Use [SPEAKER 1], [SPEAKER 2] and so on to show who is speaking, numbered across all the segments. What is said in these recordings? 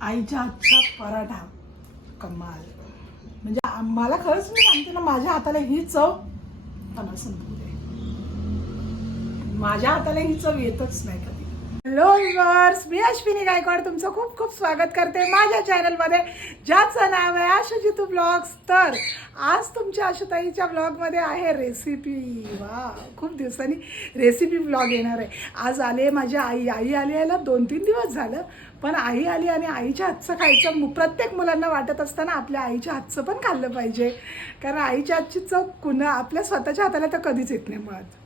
[SPEAKER 1] आईच्या हातचा पराठा. कमाल. म्हणजे आम्हाला मला खरंच मी सांगते ना माझ्या हाताला ही चव मला संपू दे. माझ्या हाताला ही चव येतच नाही का हॅलो व्हिवर्स मी अश्विनी गायकवाड. तुमचं खूप खूप स्वागत करते माझ्या चॅनलमध्ये ज्याचं नाव आहे आशाजी तू ब्लॉग्स तर आज तुमच्या आशुताईच्या ब्लॉगमध्ये आहे रेसिपी वा खूप दिवसांनी रेसिपी ब्लॉग येणार आहे. आज आले माझी आई. आई आली यायला दोन तीन दिवस झालं. पण आई आली आणि आईच्या हातचं खायचं प्रत्येक मुलांना वाटत असताना आपल्या आईच्या हातचं पण खाल्लं पाहिजे. कारण आईच्या हातची चव कुणा आपल्या स्वतःच्या हाताला तर कधीच येत नाही मुळात.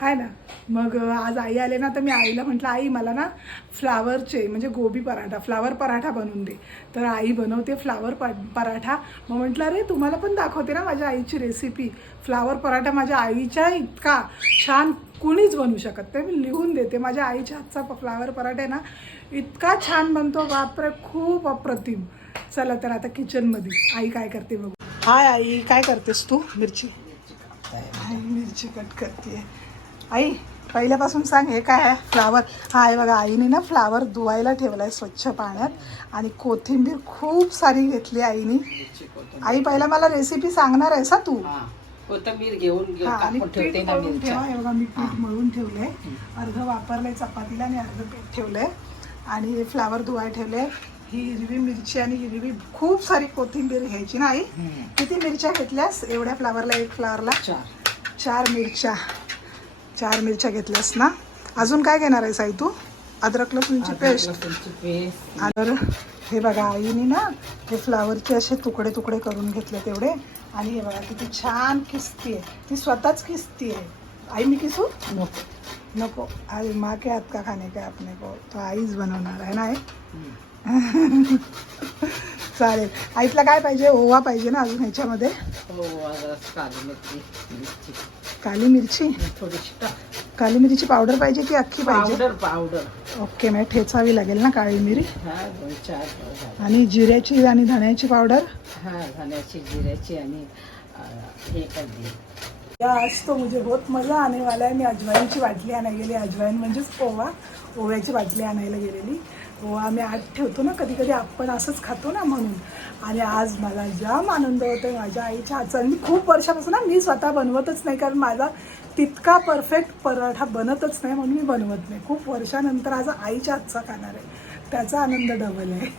[SPEAKER 1] आहे ना. मग आज आई आले ना तर मी आईला म्हटलं आई मला ना फ्लावरचे म्हणजे गोबी पराठा फ्लावर पराठा बनवून दे. तर आई बनवते फ्लावर प पराठा. मग म्हटलं अरे तुम्हाला पण दाखवते ना माझ्या आईची रेसिपी फ्लावर पराठा माझ्या आईच्या इतका छान कुणीच बनवू शकत ते मी लिहून देते माझ्या आईच्या हातचा फ्लावर पराठा आहे ना इतका छान बनतो. बापरे खूप अप्रतिम. चला तर आता किचनमध्ये आई काय करते बघू. हाय आई काय करतेस तू? मिरची. आई मिरची कट करते. आई पहिल्यापासून सांग हे काय आहे? फ्लावर हा आहे बघा आईने ना फ्लावर धुवायला ठेवला आहे स्वच्छ पाण्यात आणि कोथिंबीर खूप सारी घेतली आईने. आई पहिला मला रेसिपी सांगणार आहेस हा तू.
[SPEAKER 2] कोथिंबीर घेऊन
[SPEAKER 1] आणि पीठ मळून ठेवा हे बघा मी पीठ मळून ठेवलंय. अर्ध वापरलंय चपातीला आणि अर्ध पीठ ठेवलंय. आणि हे फ्लावर धुवाय ठेवले ही हिरवी मिरची आणि हिरवी खूप सारी कोथिंबीर घ्यायची ना आई. किती मिरच्या घेतल्यास? एवढ्या फ्लावरला एक फ्लावरला
[SPEAKER 2] चार.
[SPEAKER 1] चार मिरच्या. चार मिरच्या घेतल्यास ना? अजून काय घेणार आहेस आई तू? अद्रक लसूणची पेस्ट. आणि हे बघा आईने ना हे फ्लावरचे असे तुकडे तुकडे करून घेतले तेवढे. आणि हे बघा किती छान किसती आहे. ती स्वतःच किसती आहे. आई मी किसू?
[SPEAKER 2] नको.
[SPEAKER 1] नको. आई माँ के हाथ का खाने का अपने को? तो आईच बनवणार आहे ना आई. चालेल. आईतला काय पाहिजे? ओवा पाहिजे ना अजून ह्याच्यामध्ये?
[SPEAKER 2] काली मिरची? मिरची
[SPEAKER 1] काली मिरची
[SPEAKER 2] थोडीशी टाक.
[SPEAKER 1] काली मिरची पावडर पाहिजे की अख्खी पाहिजे?
[SPEAKER 2] Powder powder.
[SPEAKER 1] ओके मग ठेचावी लागेल ना काळी मिरी?
[SPEAKER 2] हा दोन चार पावडर.
[SPEAKER 1] आणि जिऱ्याची आणि धण्याची पावडर?
[SPEAKER 2] हा धण्याची जिऱ्याची आणि अं, हे पण दे.
[SPEAKER 1] या आज तो मुझे बहुत मजा आने वाला है. मी अजवाईनची बाटली आणायला गेली. अजवाईन म्हणजेच ओवा. ओव्याची बाटली आणायला गेलेली. हो आम्ही आत ठेवतो ना कधी कधी आपण असंच खातो ना म्हणून. आणि आज मला जाम आनंद होतोय. माझ्या आईच्या हातचा आणि मी खूप वर्षापासून ना मी स्वतः बनवतच नाही कारण माझा तितका परफेक्ट पराठा बनतच नाही म्हणून मी बनवत नाही. खूप वर्षानंतर आज आईच्या हातचा खाणार आहे. त्याचा आनंद डबल आहे.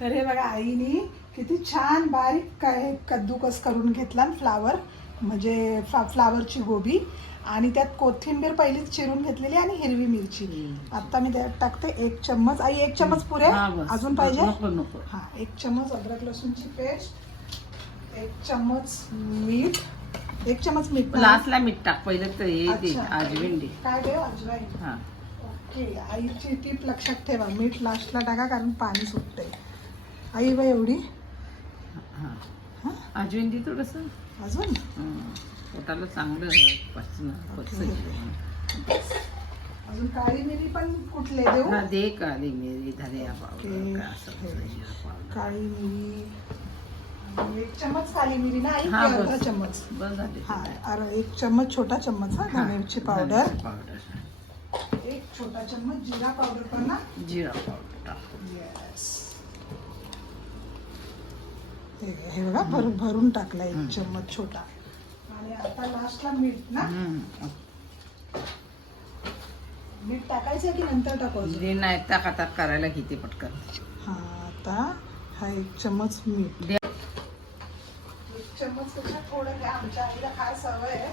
[SPEAKER 1] तर हे बघा आईनी किती छान बारीक काय कद्दूकस करून घेतला फ्लावर म्हणजे फ्ला फ्लावरची गोबी. आणि त्यात कोथिंबीर पहिलीच चिरून घेतलेली आणि हिरवी मिरची. आता मी त्यात टाकते एक चम्मच. आई एक चम्मच पुरे. अजून पाहिजे? हा एक चम्मच अद्रक लसूणची पेस्ट. एक चम्मच मीठ. एक चम्मच मीठ?
[SPEAKER 2] लास्टला मीठ टाक. पहिलं तर हे दे
[SPEAKER 1] काय देऊ अजवाईन.
[SPEAKER 2] हा.
[SPEAKER 1] ओके. आईची टीप लक्षात ठेवा. मीठ लास्टला टाका कारण पाणी सुटते आई बाई एवढी?
[SPEAKER 2] हा. आजविण दे थोडस?
[SPEAKER 1] अजून?
[SPEAKER 2] पोटाला चांगलं पचन पचन
[SPEAKER 1] अजून काळी मिरी पण कुठले देऊ?
[SPEAKER 2] हा दे काली मिरी धनिया. पावडर जिरं पावडर.
[SPEAKER 1] काळी मिरी. एक चम्मच काली मिरी ना आई की
[SPEAKER 2] हा,
[SPEAKER 1] अर्धा
[SPEAKER 2] बस.
[SPEAKER 1] चम्मच
[SPEAKER 2] बस झाले.
[SPEAKER 1] हा अरे एक चम्मच छोटा चम्मच हा धण्याची पावडर.
[SPEAKER 2] पावडर.
[SPEAKER 1] एक छोटा चम्मच जिरा पावडर पण ना?
[SPEAKER 2] जिरा पावडर टाक.
[SPEAKER 1] येस हे बघा भरून भरून टाकला एक चम्मच छोटा. आणि आता लास्टला मीठ ना?
[SPEAKER 2] हम्म.
[SPEAKER 1] मीठ टाकायचं की नंतर टाकायचं
[SPEAKER 2] दे नाही टाक आता करायला किती पटकन?
[SPEAKER 1] हा आता हा एक चम्मच मीठ.
[SPEAKER 2] दे.
[SPEAKER 1] एक चम्मच पेक्षा थोडं घ्या. आमच्या आईला फार सवय आहे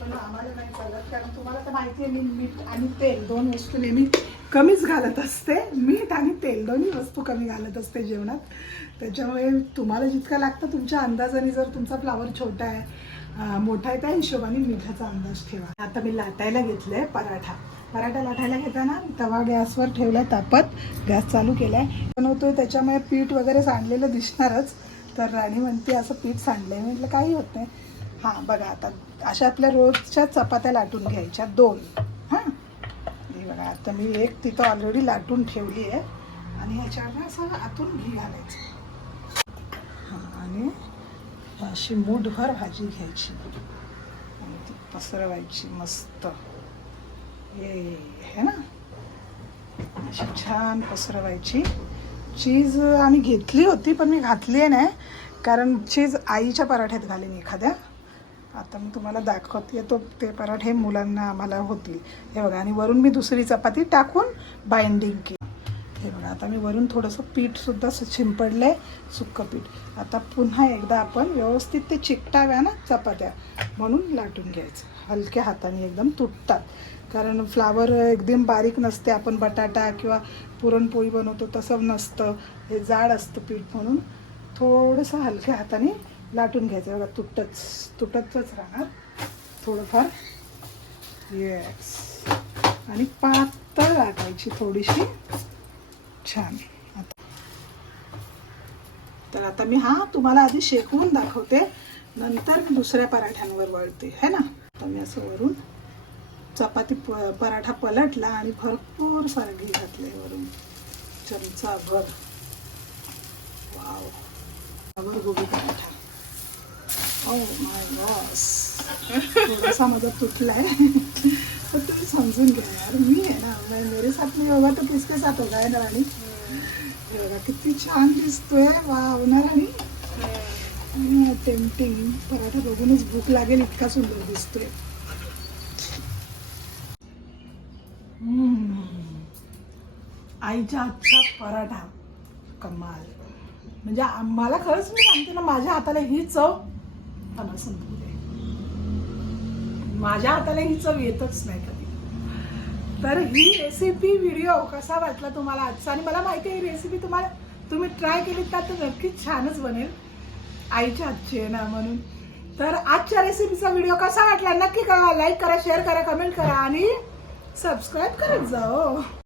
[SPEAKER 1] पण आम्हाला नाही चालत. कारण तुम्हाला तर माहिती आहे मी मीठ आणि तेल दोन वस्तू नेहमी कमीच घालत असते. मीठ आणि तेल दोन्ही वस्तू कमी घालत असते जेवणात. त्याच्यामुळे तुम्हाला जितकं लागतं तुमच्या अंदाजाने जर तुमचा फ्लावर छोटा आहे मोठा आहे त्या हिशोबाने मिठाचा अंदाज ठेवा. आता मी लाटायला घेतलंय पराठा. पराठा लाटायला घेताना तवा गॅसवर ठेवलाय तापत. गॅस चालू केलाय. बनवतोय त्याच्यामुळे पीठ वगैरे सांडलेलं दिसणारच. तर राणी म्हणते असं पीठ सांडलंय. म्हटलं काही होत नाही. हां बघा आता अशा आपल्या रोजच्या चपात्या लाटून घ्यायच्या दोन. हां? हे बघा आता मी एक तिथं ऑलरेडी लाटून ठेवली आहे. आणि ह्याच्यावर असं आतून घी घालायचं. हां आणि अशी मूठभर भाजी घ्यायची. आणि ती पसरवायची मस्त. ये है ना? अशी छान पसरवायची. चीज आम्ही घेतली होती पण मी घातली आहे नाही कारण चीज आईच्या पराठ्यात घालेन एखाद्या. आता मी तुम्हाला दाखवते तो ते पराठे मुलांना आम्हाला होतील. हे बघा आणि वरून मी दुसरी चपाती टाकून बाइंडिंग केली. हे बघा आता मी वरून थोडंसं पीठसुद्धा शिंपडलं आहे सुक्कं पीठ. आता पुन्हा एकदा आपण व्यवस्थित ते चिकटाव्या ना चपात्या म्हणून लाटून घ्यायचं. हलक्या हाताने एकदम तुटतात. कारण फ्लावर एकदम बारीक नसते आपण बटाटा किंवा पुरणपोळी बनवतो तसं नसतं. हे जाड असतं पीठ म्हणून. थोडंसं हलक्या हाताने लाटून घ्यायचं. बघा तुटच तुटतच राहणार. थोडंफार. येस आणि पातळ लाटायची थोडीशी. छान. आता. तर आता मी हा तुम्हाला आधी शेकवून दाखवते. नंतर मी दुसऱ्या पराठ्यांवर वळते. है ना? आता मी असं वरून चपाती प पराठा पलटला आणि भरपूर सारं घी घातले वरून. चमचा भर wow gobi paratha. Oh my gosh थोडासा माझा तुटलाय तर तुम्ही समजून घ्या यार मी आहे ना मैं मेरे साथ नहीं योगा तो किसके साथ होगा है ना राणी हे किती छान दिसतोय वा ना राणी टेम्पटिंग पराठा बघूनच भूक लागेल इतका सुंदर दिसतोय आईच्या हातचा पराठा कमाल म्हणजे आम्हाला खरंच मी सांगते ना माझ्या हाताला ही चव मला समजून दे. माझ्या हाताला ही चव येतच नाही कधी. तर ही रेसिपी व्हिडिओ कसा वाटला तुम्हाला आजचा? आणि मला माहिती आहे ही रेसिपी तुम्हाला तुम्ही ट्राय केली तर नक्कीच छानच बनेल. आईच्या हातची आहे ना म्हणून. तर आजच्या रेसिपीचा व्हिडिओ कसा वाटला? नक्की करा लाईक करा शेअर करा कमेंट करा आणि सबस्क्राईब करत जा